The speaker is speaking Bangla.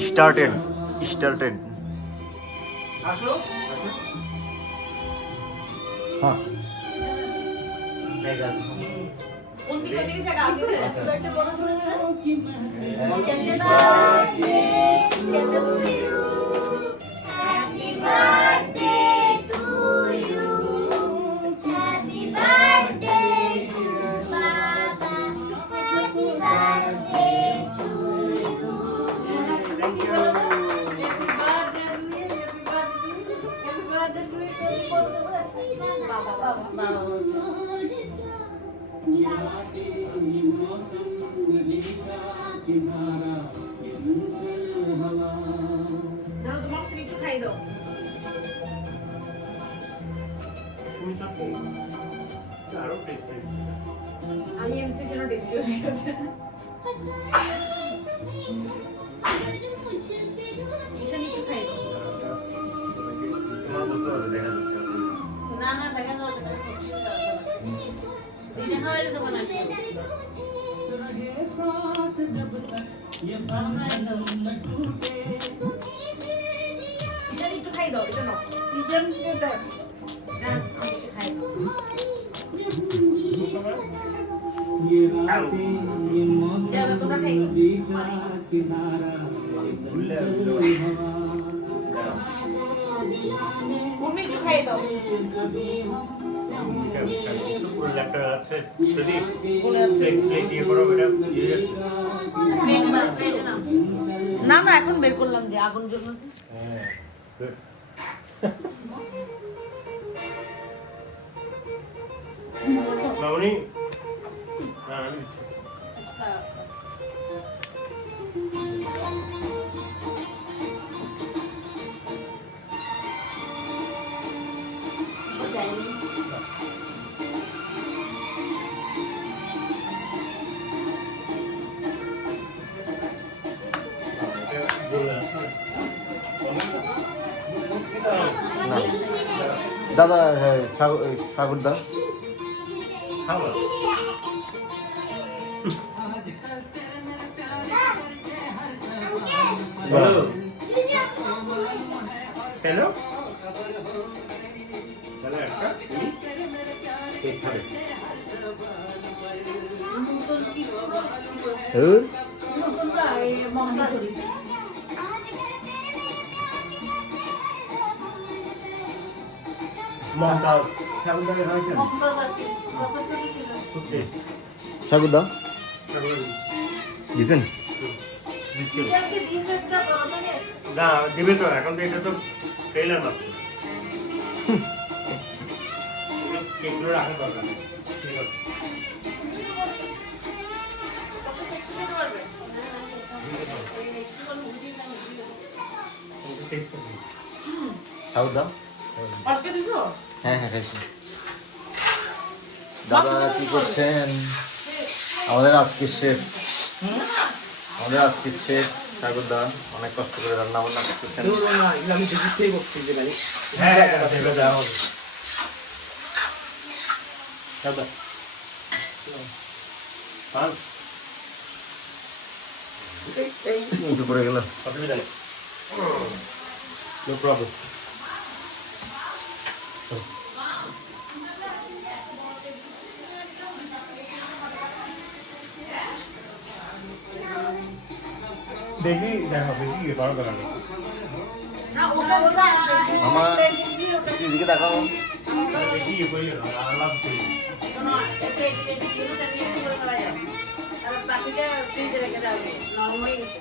স্টার্টেড স্টার্টেড আসো হ্যাঁ কোন দিকে ওদিকে জায়গা আছে একটা বড় জোরে জোরে Happy birthday to you. Happy birthday to you. Happy birthday to Baba. Happy birthday to you. আমি এনেছি যেন টেস্টি হয়ে গেছে ঈশান একটু খাই দাও তোমার বুঝতে পারবে দেখা যাচ্ছে না না দেখা যাবে না দিনে খাওয়াইলে দেবো না ঈশান একটু খাই দাও এটা নাও ঈশান এটা না আমি একটু খাই দাও যাবে তোমরা খাই তুমি একটু খাই দাও পুরো ল্যাপটপ আছে যদি বলে আছে প্লেট দিয়ে করো এটা ইয়ে যাচ্ছে প্লেন মারছে না না এখন বের করলাম যে আগুন জ্বললো হ্যাঁ good. মামনি না আমি দাদা সাগর দা খাওয়া বলো হ্যালো তাহলে একটা তুমি কেক খাবে মমতাজ সাগর দা খাইছেন খুব টেস্ট সাগর দা দিছেন না দেবে তো এখন তো এটা তো ট্রেলার মাত্র কেকগুলো রাখার দরকার নেই ঠিক আছে টেস্ট করুন সাগর দা অটকে দিছো হ্যাঁ হ্যাঁ খাইছি দাদা কি করছেন আমাদের আজকের শেফ সাগর দা অনেক কষ্ট করে রান্না বান্না করতেছেন আমি দিদির থেকে বলছি যে ভাই হ্যাঁ দেবে দেওয়া হবে দাদা পাঁচ উঠে পড়ে গেল অসুবিধা নেই নো প্রবলেম দেখি দেখো দেখি কি বড় করা নেই না ওটা ওটা আমার এদিকে দেখাও দেখি ইয়ে করি আল্লাহ করি না এটা এটা কিলো টাকা একটু করে খাওয়া যাবে আর বাকিটা ফ্রিজে রেখে দাও নরমাল হয়ে গেছে